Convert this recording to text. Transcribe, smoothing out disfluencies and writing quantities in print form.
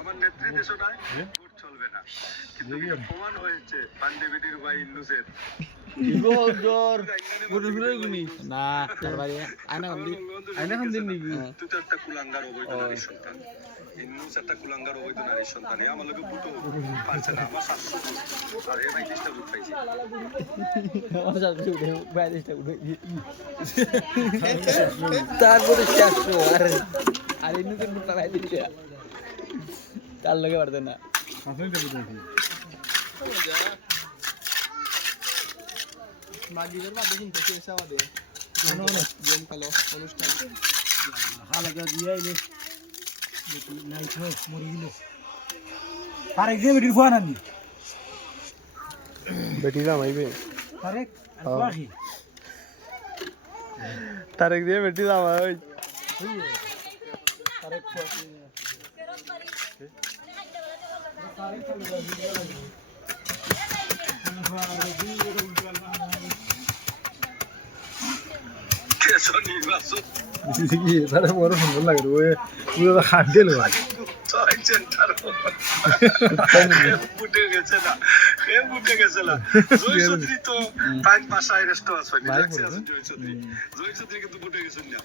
আমার নেত্রী দেশনায় ভোট চলবে না, কিন্তু প্রমাণ হয়েছে পান্ডেবিটির ভাই ইন্নুসের তুই তো একটা কুলাঙ্গার অবৈধ নারীর সন্তান, ইন্নুস একটা কুলাঙ্গার অবৈধ নারীর সন্তান। আমার লোকে ভোটও পারছে না, আমার 700 ভোট আর এ 35টা ভোট পাইছে। তারপরে 400 আর ইন্নুসের ভোটটা ভাই দিচ্ছে তার লগে পারতে না। মাগরিবের মাঝে কিন্তু শেষ আমাদের গেম খেলো অনুষ্ঠান হালাকা দিয়ে আইলে নাই তো মরে গেল। আরেক যে বেটির ফোন আনি বেটি রাম আইবে আরেক আর বাকি তারেক দিয়ে বেটি রাম আই আরেক বড় সুন্দর লাগে পুরো হাত দিল বুটে গেছে না জয় চৌধুরী তো বাসায় রেস্ট আছে জয় চৌধুরী কিন্তু বুটে গেছেন না।